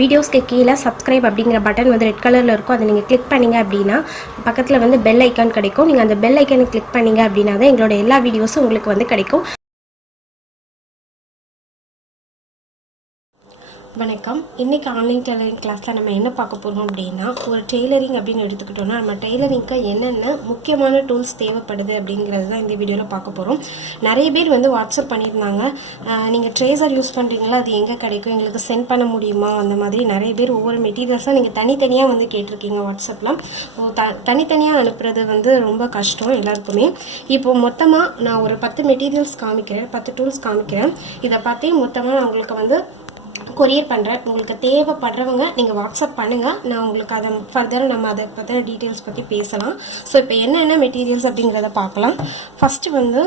வீடியோஸ்க்கு கீழே சப்ஸ்கிரைப் அப்படிங்கிற பட்டன் வந்து ரெட் கலரில் இருக்கும். அதை நீங்கள் கிளிக் பண்ணிங்க அப்படின்னா பக்கத்தில் வந்து பெல் ஐக்கான் கிடைக்கும். நீங்கள் அந்த பெல் ஐக்கானை கிளிக் பண்ணிங்க அப்படின்னா தான் எங்களோட எல்லா வீடியோஸும் உங்களுக்கு வந்து கிடைக்கும். வணக்கம். இன்றைக்கி ஆன்லைன் டெய்லரிங் கிளாஸில் நம்ம என்ன பார்க்க போகிறோம் அப்படின்னா, ஒரு டெய்லரிங் அப்படின்னு எடுத்துக்கிட்டோன்னா நம்ம டெய்லரிங்க்கு என்னென்ன முக்கியமான டூல்ஸ் தேவைப்படுது அப்படிங்கிறது தான் இந்த வீடியோவில் பார்க்க போகிறோம். நிறைய பேர் வந்து வாட்ஸ்அப் பண்ணியிருந்தாங்க, நீங்கள் ட்ரேசர் யூஸ் பண்ணுறீங்களா, அது எங்கே கிடைக்கும், எங்களுக்கு சென்ட் பண்ண முடியுமா, அந்த மாதிரி நிறைய பேர் ஒவ்வொரு மெட்டீரியல்ஸாக நீங்கள் தனித்தனியாக வந்து கேட்டிருக்கீங்க வாட்ஸ்அப்பில். தனித்தனியாக அனுப்புறது வந்து ரொம்ப கஷ்டம் எல்லாருக்குமே. இப்போது மொத்தமாக நான் ஒரு 10 மெட்டீரியல்ஸ் காமிக்கிறேன், 10 டூல்ஸ் காமிக்கிறேன். இதை பார்த்து மொத்தமாக நான் உங்களுக்கு வந்து கொரியர் பண்ணுறேன். உங்களுக்கு தேவைப்படுறவங்க நீங்கள் வாட்ஸ்அப் பண்ணுங்கள், நான் உங்களுக்கு அதை ஃபர்தராக நம்ம அதை பற்றின டீட்டெயில்ஸ் பற்றி பேசலாம். ஸோ இப்போ என்னென்ன மெட்டீரியல்ஸ் அப்படிங்கிறத பார்க்கலாம். ஃபஸ்ட்டு வந்து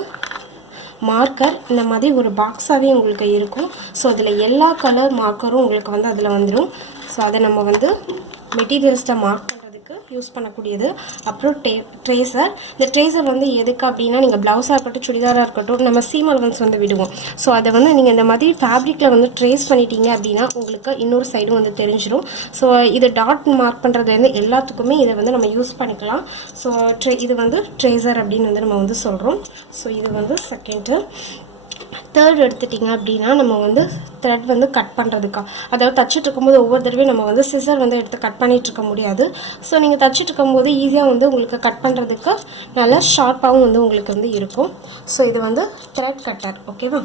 மார்க்கர் இந்த மாதிரி ஒரு பாக்ஸாகவே உங்களுக்கு இருக்கும். ஸோ அதில் எல்லா கலர் மார்க்கரும் உங்களுக்கு வந்து அதில் வந்துடும். ஸோ அதை நம்ம வந்து மெட்டீரியல்ஸில் மார்க் யூஸ் பண்ணக்கூடியது. அப்புறம் ட்ரேசர். இந்த ட்ரேசர் வந்து எதுக்கு அப்படின்னா, நீங்கள் ப்ளவுஸாக இருக்கட்டும் சுடிதாராக இருக்கட்டும் நம்ம சீம் அலவன்ஸ் வந்து விடுவோம். ஸோ அதை வந்து நீங்கள் இந்த மாதிரி ஃபேப்ரிக்கில் வந்து ட்ரேஸ் பண்ணிட்டீங்க அப்படின்னா உங்களுக்கு இன்னொரு சைடும் வந்து தெரிஞ்சிடும். ஸோ இது டாட் மார்க் பண்ணுறதுலேருந்து எல்லாத்துக்குமே இதை வந்து நம்ம யூஸ் பண்ணிக்கலாம். ஸோ இது வந்து ட்ரேசர் அப்படின்னு வந்து நம்ம வந்து சொல்கிறோம். ஸோ இது வந்து செகண்டு. தேர்ட் எடுத்துட்டிங்க அப்படின்னா, நம்ம வந்து த்ரெட் வந்து கட் பண்ணுறதுக்கா, அதாவது தச்சுட்டு இருக்கும்போது ஒவ்வொரு தடவையும் நம்ம வந்து சிசர் வந்து எடுத்து கட் பண்ணிகிட்டு இருக்க முடியாது. ஸோ நீங்கள் தச்சுட்டு இருக்கும்போது ஈஸியாக வந்து உங்களுக்கு கட் பண்ணுறதுக்கு நல்லா ஷார்ப்பாகவும் வந்து உங்களுக்கு வந்து இருக்கும். ஸோ இது வந்து த்ரெட் கட்டர். ஓகேவா.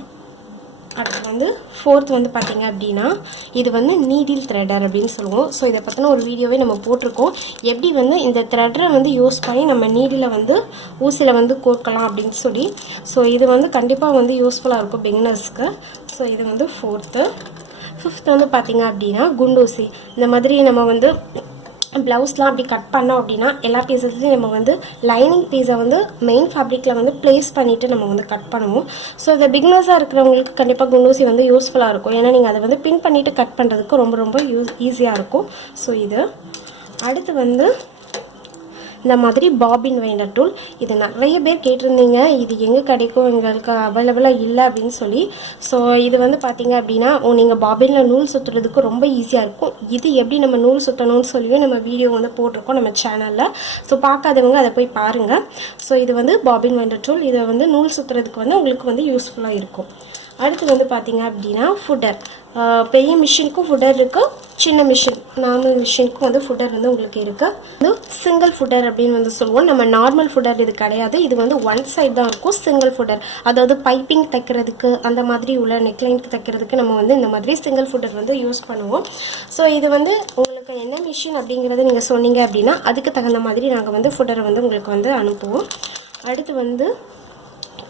அடுத்து வந்து ஃபோர்த் வந்து பார்த்திங்க அப்படின்னா, இது வந்து நீடில் த்ரெடர் அப்படின்னு சொல்லுவோம். ஸோ இதை பற்றின ஒரு வீடியோவே நம்ம போட்டிருக்கோம், எப்படி வந்து இந்த த்ரெட்டரை வந்து யூஸ் பண்ணி நம்ம நீடில் வந்து ஊசியில் வந்து கோர்க்கலாம் அப்படின்னு சொல்லி. ஸோ இது வந்து கண்டிப்பாக வந்து யூஸ்ஃபுல்லாக இருக்கும் பிகினர்ஸ்க்கு. ஸோ இது வந்து ஃபோர்த்து. ஃபிஃப்த் வந்து பார்த்திங்க அப்படின்னா குண்டூசி. இந்த மாதிரி நம்ம வந்து ப்ளவுஸ்லாம் அப்படி கட் பண்ணோம் அப்படின்னா எல்லா பீசஸ்லையும் நம்ம வந்து லைனிங் பீஸை வந்து மெயின் ஃபேப்ரிக்கில் வந்து ப்ளேஸ் பண்ணிவிட்டு நம்ம வந்து கட் பண்ணுவோம். ஸோ இந்த பிகினர்ஸாக இருக்கிறவங்களுக்கு கண்டிப்பாக குண்டூசி வந்து யூஸ்ஃபுல்லாக இருக்கும். ஏன்னா நீங்கள் அதை வந்து பின் பண்ணிவிட்டு கட் பண்ணுறதுக்கு ரொம்ப ரொம்ப ஈஸியாக இருக்கும். ஸோ இது அடுத்து வந்து இந்த மாதிரி பாபின் வைண்டர் டூல். இது நிறைய பேர் கேட்டிருந்தீங்க, இது எங்கே கிடைக்கும், எங்களுக்கு அவைலபிளாக இல்லை அப்படின்னு சொல்லி. ஸோ இது வந்து பார்த்திங்க அப்படின்னா நீங்கள் பாபினில் நூல் சுற்றுறதுக்கு ரொம்ப ஈஸியாக இருக்கும். இது எப்படி நம்ம நூல் சுற்றணும்னு சொல்லியும் நம்ம வீடியோ வந்து போட்டிருக்கோம் நம்ம சேனலில். ஸோ பார்க்காதவங்க அதை போய் பாருங்கள். ஸோ இது வந்து பாபின் வைண்டர் டூல். இதை வந்து நூல் சுற்றுறதுக்கு வந்து உங்களுக்கு வந்து யூஸ்ஃபுல்லாக இருக்கும். அடுத்து வந்து பார்த்திங்க அப்படின்னா ஃபுட்டர். பெரிய மிஷினுக்கும் ஃபுட்டர் இருக்குது, சின்ன மிஷின் நார்மல் மிஷினுக்கும் வந்து ஃபுட்டர் வந்து உங்களுக்கு இருக்குது. இது சிங்கிள் ஃபுட்டர் அப்படின்னு வந்து சொல்லுவோம். நம்ம நார்மல் ஃபுட்டர் இது கிடையாது, இது வந்து ஒன் சைட் தான் இருக்கும். சிங்கிள் ஃபுட்டர், அதாவது பைப்பிங் தைக்கிறதுக்கு அந்த மாதிரி உள்ள நெக்லைனுக்கு தைக்கிறதுக்கு நம்ம வந்து இந்த மாதிரி சிங்கிள் ஃபுட்டர் வந்து யூஸ் பண்ணுவோம். ஸோ இது வந்து உங்களுக்கு என்ன மிஷின் அப்படிங்கிறத நீங்கள் சொன்னீங்க அப்படின்னா அதுக்கு தகுந்த மாதிரி நாங்கள் வந்து ஃபுட்டரை வந்து உங்களுக்கு வந்து அனுப்புவோம். அடுத்து வந்து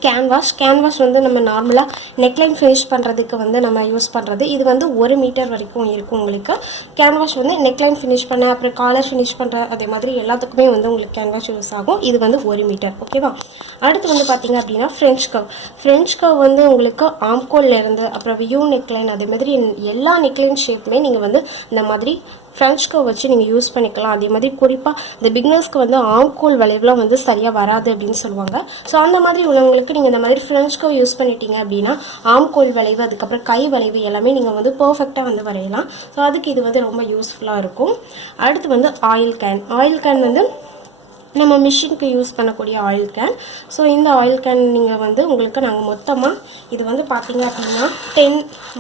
கேன்வாஸ் வந்து நம்ம நார்மலாக நெக்லைன் ஃபினிஷ் பண்ணுறதுக்கு வந்து நம்ம யூஸ் பண்ணுறது. இது வந்து 1 மீட்டர் வரைக்கும் இருக்கும் உங்களுக்கு. கேன்வாஸ் வந்து நெக்லைன் ஃபினிஷ் பண்ண, அப்புறம் காலர் ஃபினிஷ் பண்ணுற, அதே மாதிரி எல்லாத்துக்குமே வந்து உங்களுக்கு கேன்வாஸ் யூஸ் ஆகும். இது வந்து 1 மீட்டர். ஓகேவா. அடுத்து வந்து பார்த்திங்க அப்படின்னா ஃப்ரெஞ்ச் கவ் வந்து உங்களுக்கு ஆம்கோல்லேருந்து அப்புறம் வியூ நெக்லைன் அதே மாதிரி எல்லா நெக்லைன் ஷேப்புமே நீங்கள் வந்து இந்த மாதிரி ஃப்ரெஞ்ச் கவ் வச்சு நீங்கள் யூஸ் பண்ணிக்கலாம். அதே மாதிரி குறிப்பாக இந்த பிகினர்ஸ்க்கு வந்து ஆம்கோல் வளைவுலாம் வந்து சரியாக வராது அப்படின்னு சொல்லுவாங்க. ஸோ அந்த மாதிரி உள்ளவங்களுக்கு நீங்கள் இந்த மாதிரி ஃப்ரெஞ்ச் கவ் யூஸ் பண்ணிட்டீங்க அப்படின்னா ஆம்கோல் வளைவு அதுக்கப்புறம் கை வளைவு எல்லாமே நீங்கள் வந்து பர்ஃபெக்டாக வந்து வரையலாம். ஸோ அதுக்கு இது வந்து ரொம்ப யூஸ்ஃபுல்லாக இருக்கும். அடுத்து வந்து ஆயில் கேன் வந்து நம்ம மிஷினுக்கு யூஸ் பண்ணக்கூடிய ஆயில் கேன். ஸோ இந்த ஆயில் கேன் நீங்கள் வந்து உங்களுக்கு நாங்கள் மொத்தமாக இது வந்து பார்த்திங்க அப்படின்னா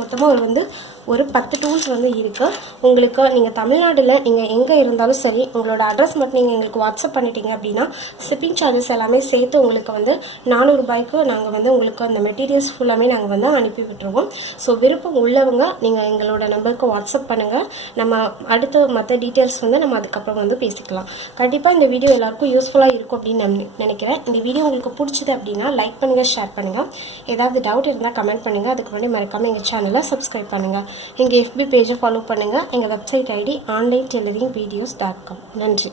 மொத்தமாக ஒரு 10 டூல்ஸ் வந்து இருக்குது உங்களுக்கு. நீங்கள் தமிழ்நாட்டில் நீங்கள் எங்கே இருந்தாலும் சரி, உங்களோட அட்ரஸ் மட்டும் நீங்கள் எங்களுக்கு வாட்ஸ்அப் பண்ணிட்டீங்க அப்படின்னா ஷிப்பிங் சார்ஜஸ் எல்லாமே சேர்த்து உங்களுக்கு வந்து 400 ரூபாய்க்கு நாங்கள் வந்து உங்களுக்கு அந்த மெட்டீரியல்ஸ் ஃபுல்லாமே நாங்கள் வந்து அனுப்பி விட்டுருவோம். ஸோ விருப்பம் உள்ளவங்க நீங்கள் எங்களோட நம்பருக்கு வாட்ஸ்அப் பண்ணுங்கள். நம்ம அடுத்து மற்ற டீட்டெயில்ஸ் வந்து நம்ம அதுக்கப்புறம் வந்து பேசிக்கலாம். கண்டிப்பாக இந்த வீடியோ எல்லாருக்கும் யூஸ்ஃபுல்லாக இருக்கும் அப்படின்னு நான் நினைக்கிறேன். இந்த வீடியோ உங்களுக்கு பிடிச்சிது அப்படின்னா லைக் பண்ணுங்கள், ஷேர் பண்ணுங்கள். ஏதாவது டவுட் இருந்தால் கமெண்ட் பண்ணுங்கள். அதுக்கு முன்னாடி மறக்காமல் எங்கள் சேனலை சப்ஸ்கிரைப் பண்ணுங்கள். எங்கள் FB பேஜை ஃபாலோ பண்ணுங்கள். எங்கள் வெப்சைட் ஐடி onlinetailoringvideos.com. நன்றி.